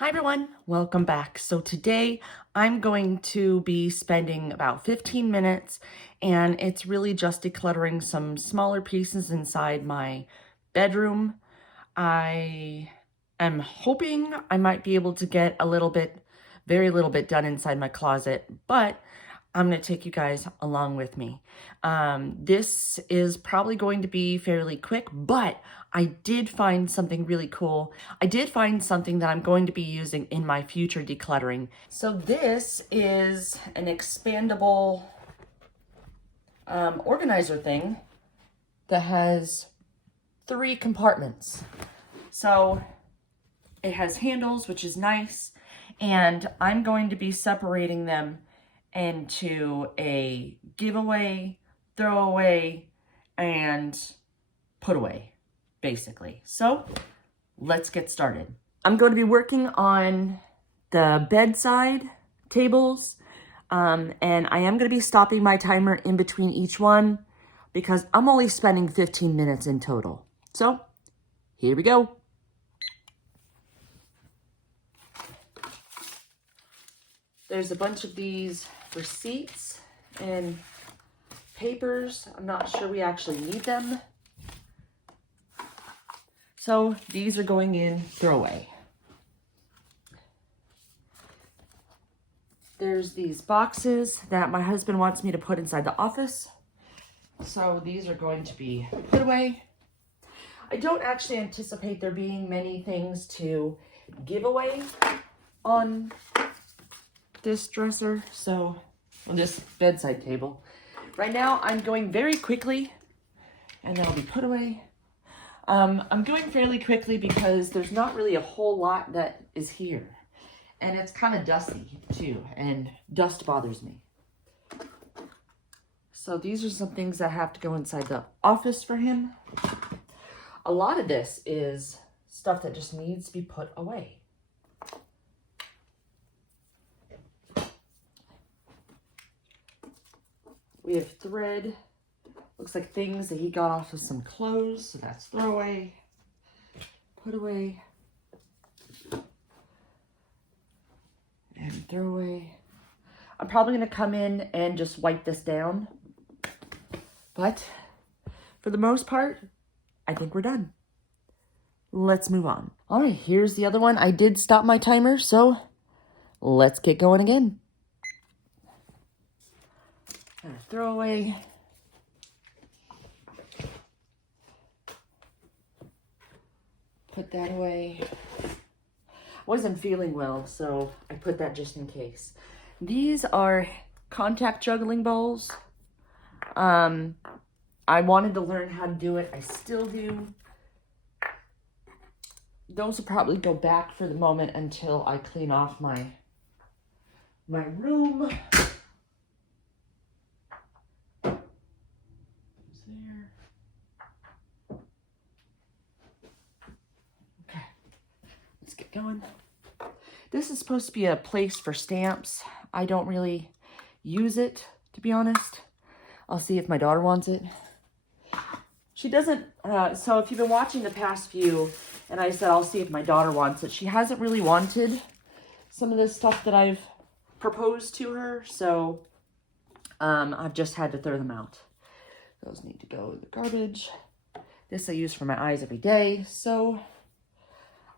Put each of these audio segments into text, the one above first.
Hi everyone, welcome back. So today I'm going to be spending about 15 minutes and it's really just decluttering some smaller pieces inside my bedroom. I am hoping I might be able to get a little bit, very little bit done inside my closet, but I'm going to take you guys along with me. This is probably going to be fairly quick, but I did find something really cool. I did find something that I'm going to be using in my future decluttering. So this is an expandable organizer thing that has 3 compartments. So it has handles, which is nice, and I'm going to be separating them into a giveaway, throwaway, and put away, basically. So let's get started. I'm going to be working on the bedside tables, and I am going to be stopping my timer in between each one because I'm only spending 15 minutes in total. So here we go. There's a bunch of these receipts and papers. I'm not sure we actually need them. So these are going in throwaway. There's these boxes that my husband wants me to put inside the office. So these are going to be put away. I don't actually anticipate there being many things to give away on this dresser, so on this bedside table. Right now I'm going very quickly and that'll be put away. I'm going fairly quickly because there's not really a whole lot that is here. And it's kind of dusty too, and dust bothers me. So these are some things that have to go inside the office for him. A lot of this is stuff that just needs to be put away. We have thread. Looks like things that he got off of some clothes, so that's throwaway, put away, and throw away. I'm probably going to come in and just wipe this down, but for the most part, I think we're done. Let's move on. All right, here's the other one. I did stop my timer, so let's get going again. Throw away. Put that away. Wasn't feeling well, so I put that just in case. These are contact juggling bowls. I wanted to learn how to do it. I still do. Those will probably go back for the moment until I clean off my room. There. Okay, let's get going. This is supposed to be a place for stamps. I don't really use it, to be honest. I'll see if my daughter wants it. She doesn't, so if you've been watching the past few, and I said I'll see if my daughter wants it, she hasn't really wanted some of the stuff that I've proposed to her, so I've just had to throw them out. Those need to go in the garbage. This I use for my eyes every day, so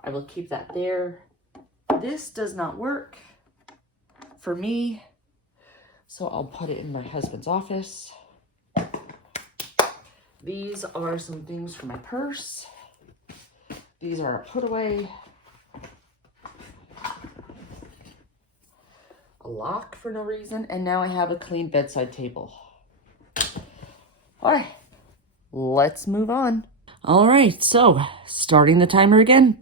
I will keep that there. This does not work for me, so I'll put it in my husband's office. These are some things for my purse. These are a put away. A lock for no reason, and now I have a clean bedside table. All right, let's move on. All right, so starting the timer again.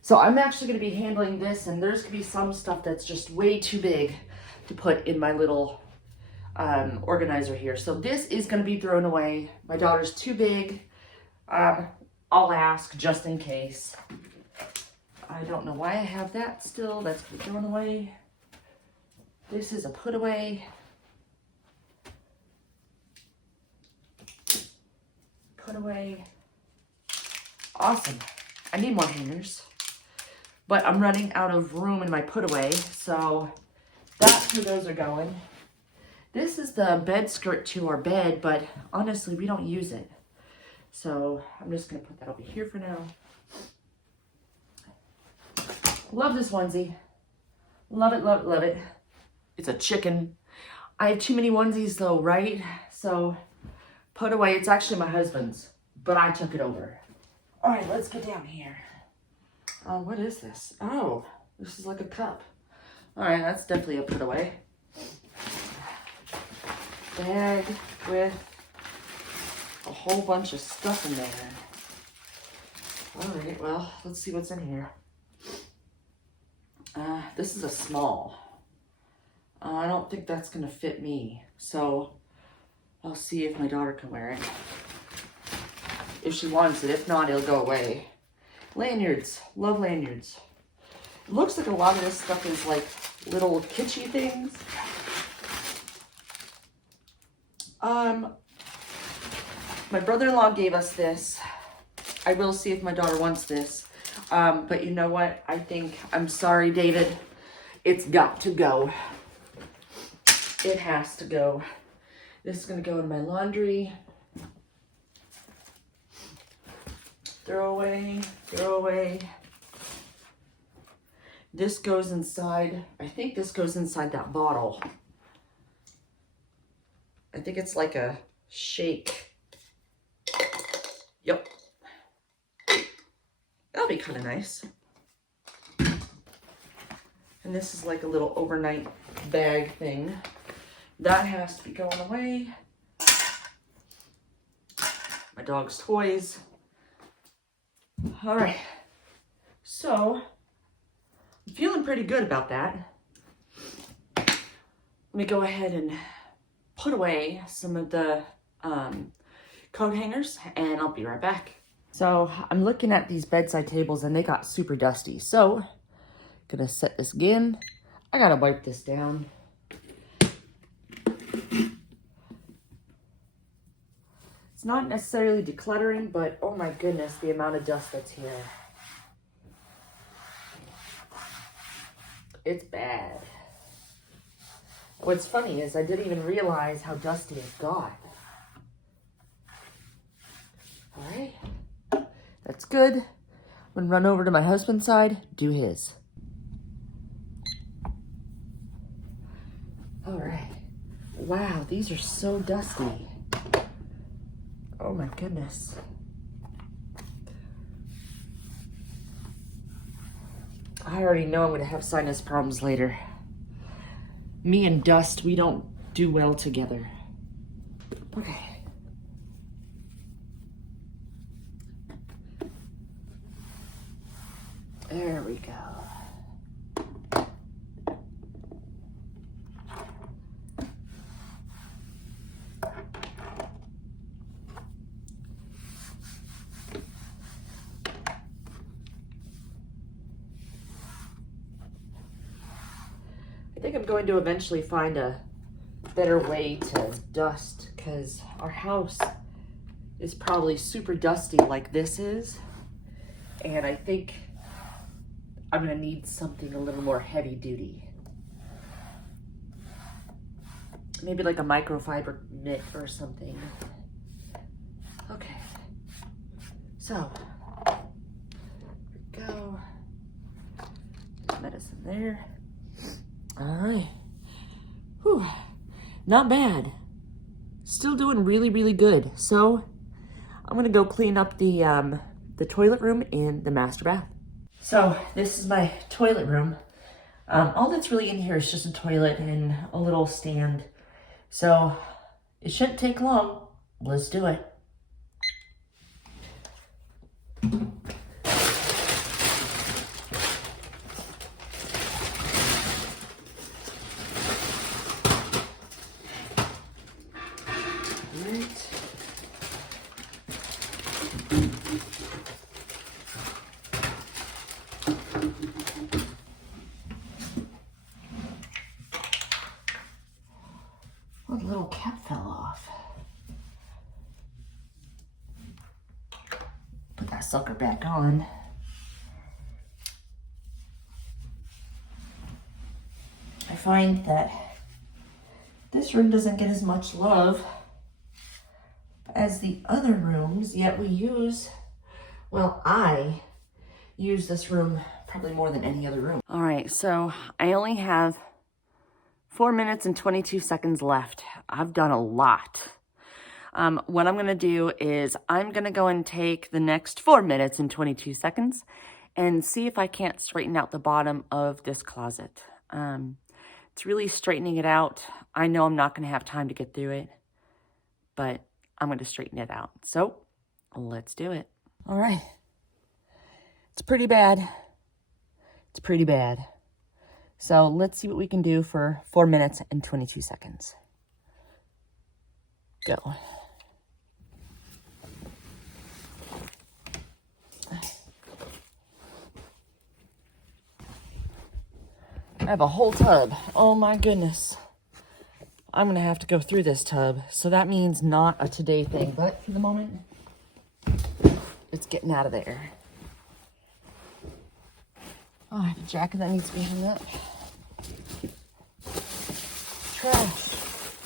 So I'm actually going to be handling this, and there's going to be some stuff that's just way too big to put in my little organizer here. So this is going to be thrown away. My daughter's too big. I'll ask just in case. I don't know why I have that still. That's going to be thrown away. This is a put away. Put away. Awesome. I need more hangers. but I'm running out of room in my put away, so that's where those are going. This is the bed skirt to our bed, but honestly, we don't use it. So I'm just gonna put that over here for now. Love this onesie. Love it, love it, love it. It's a chicken. I have too many onesies though, right? So put away, it's actually my husband's, but I took it over. All right, let's get down here. What is this? Oh, this is like a cup. All right, that's definitely a put away. Bag with a whole bunch of stuff in there. All right, well, let's see what's in here. This is a small. I don't think that's gonna fit me, so I'll see if my daughter can wear it. If she wants it, if not, it'll go away. Lanyards, love lanyards. It looks like a lot of this stuff is like little kitschy things. My brother-in-law gave us this. I will see if my daughter wants this. But you know what? I'm sorry, David. It's got to go. It has to go. This is gonna go in my laundry. Throw away, throw away. This goes inside, I think this goes inside that bottle. I think it's like a shake. Yep. That'll be kind of nice. And this is like a little overnight bag thing. That has to be going away. My dog's toys. All right. So, I'm feeling pretty good about that. Let me go ahead and put away some of the coat hangers and I'll be right back. So I'm looking at these bedside tables and they got super dusty. So gonna set this again. I gotta wipe this down. It's not necessarily decluttering, but oh my goodness, the amount of dust that's here. It's bad. What's funny is I didn't even realize how dusty it got. All right, that's good. I'm gonna run over to my husband's side, do his. All right. Wow, these are so dusty. Oh my goodness. I already know I'm gonna have sinus problems later. Me and dust, we don't do well together. Okay. There we go. I think I'm going to eventually find a better way to dust because our house is probably super dusty like this is. And I think I'm gonna need something a little more heavy duty. Maybe like a microfiber mitt or something. Okay. So, here we go. Medicine there. All right. Whew. Not bad. Still doing really, really good. So I'm gonna go clean up the toilet room and the master bath. So this is my toilet room. All that's really in here is just a toilet and a little stand. So it shouldn't take long. Let's do it. Oh, the little cap fell off. Put that sucker back on. find that this room doesn't get as much love as the other rooms, yet we use, well, I use this room probably more than any other room. All right, so I only have 4 minutes and 22 seconds left. I've done a lot. What I'm gonna do is I'm gonna go and take the next 4 minutes and 22 seconds and see if I can't straighten out the bottom of this closet. It's really straightening it out. I know I'm not gonna have time to get through it, but I'm gonna straighten it out. So let's do it. All right. It's pretty bad. It's pretty bad. So let's see what we can do for 4 minutes and 22 seconds. Go. I have a whole tub. Oh my goodness. I'm gonna have to go through this tub. So that means not a today thing, but for the moment, it's getting out of there. Oh, I have a jacket that needs to be hung up. Trash.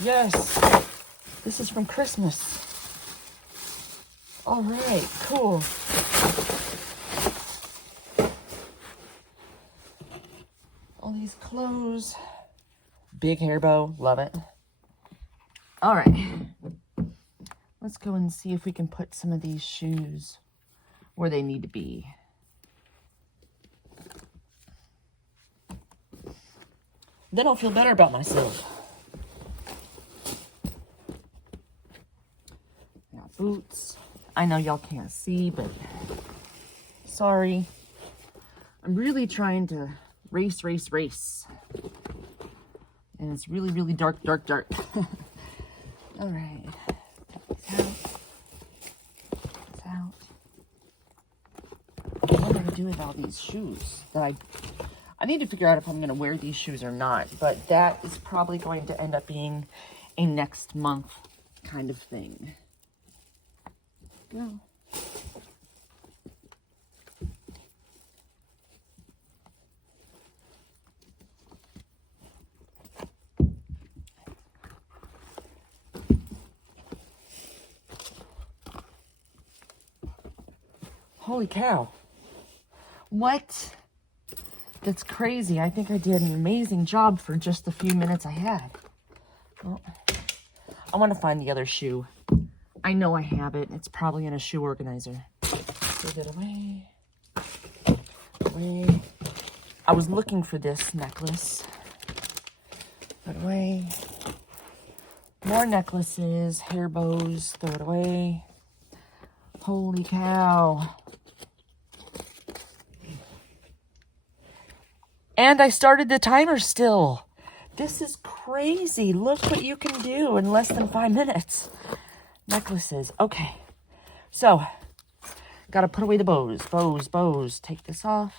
Yes. This is from Christmas. All right, cool. All these clothes. Big hair bow, love it. All right. Let's go and see if we can put some of these shoes where they need to be. Then I'll feel better about myself. Got boots. I know y'all can't see, but sorry. I'm really trying to race. And it's really, really dark. All right. It's out. What am I going to do with all these shoes that I need to figure out if I'm going to wear these shoes or not, but that is probably going to end up being a next month kind of thing. Go. Holy cow. What? That's crazy. I think I did an amazing job for just the few minutes I had. Well, I want to find the other shoe. I know I have it. It's probably in a shoe organizer. Put it away. Away. I was looking for this necklace. Put it away. More necklaces, hair bows. Throw it away. Holy cow. And I started the timer still. This is crazy. Look what you can do in less than 5 minutes. Necklaces. Okay. So, gotta put away the bows. Bows. Take this off.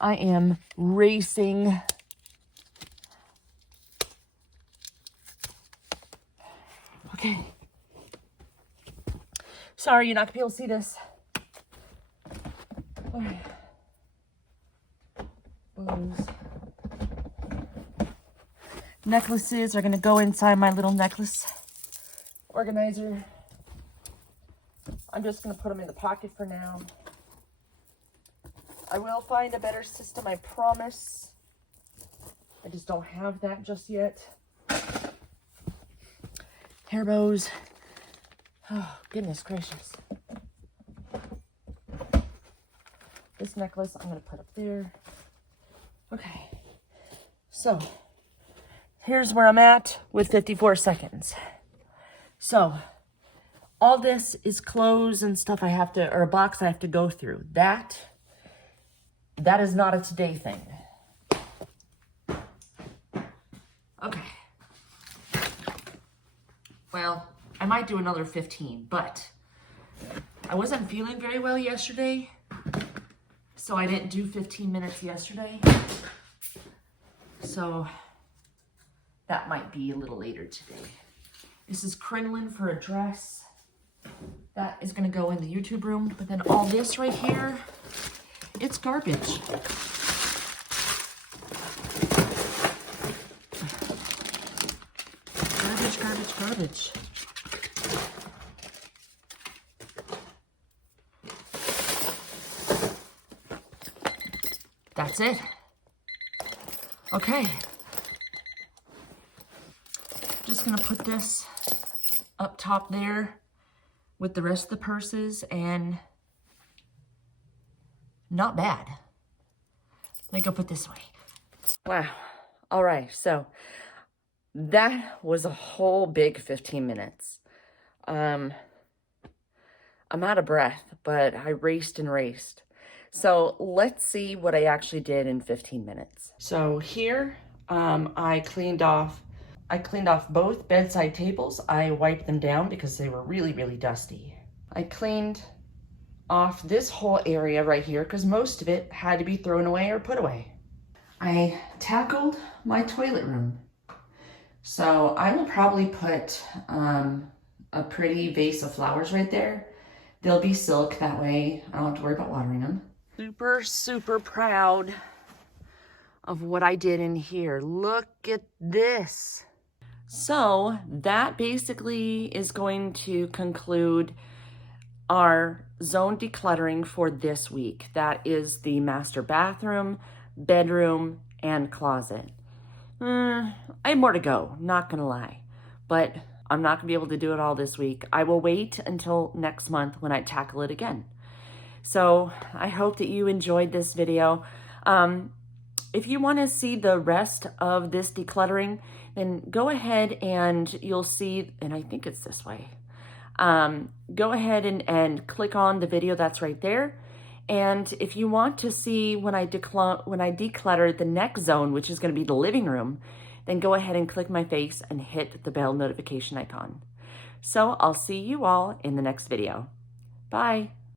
I am racing. Okay. Sorry, you're not gonna be able to see this. All right. Bows. Necklaces are gonna go inside my little necklace organizer. I'm just gonna put them in the pocket for now. I will find a better system, I promise. I just don't have that just yet. Hair bows. Oh, goodness gracious. This necklace I'm gonna put up there. Okay, so here's where I'm at with 54 seconds. So all this is clothes and stuff I have to, or a box I have to go through. That is not a today thing. Okay. Well, I might do another 15, but I wasn't feeling very well yesterday, so I didn't do 15 minutes yesterday. So that might be a little later today. This is crinoline for a dress. That is gonna go in the YouTube room, but then all this right here, it's garbage. garbage. That's it. Okay. Just gonna put this up top there with the rest of the purses, and not bad. Let me go put this away. Wow. All right, so that was a whole big 15 minutes. I'm out of breath, but I raced and raced. So let's see what I actually did in 15 minutes. So here, I cleaned off both bedside tables. I wiped them down because they were really, really dusty. I cleaned off this whole area right here because most of it had to be thrown away or put away. I tackled my toilet room. So I will probably put a pretty vase of flowers right there. They'll be silk, that way I don't have to worry about watering them. Super, super proud of what I did in here. Look at this. So that basically is going to conclude our zone decluttering for this week. That is the master bathroom, bedroom, and closet. I have more to go, not gonna lie, but I'm not gonna be able to do it all this week. I will wait until next month when I tackle it again. So I hope that you enjoyed this video. If you want to see the rest of this decluttering, then go ahead and you'll see, and I think it's this way. Go ahead and click on the video that's right there. And if you want to see when I declutter the next zone, which is going to be the living room, then go ahead and click my face and hit the bell notification icon. So I'll see you all in the next video. Bye.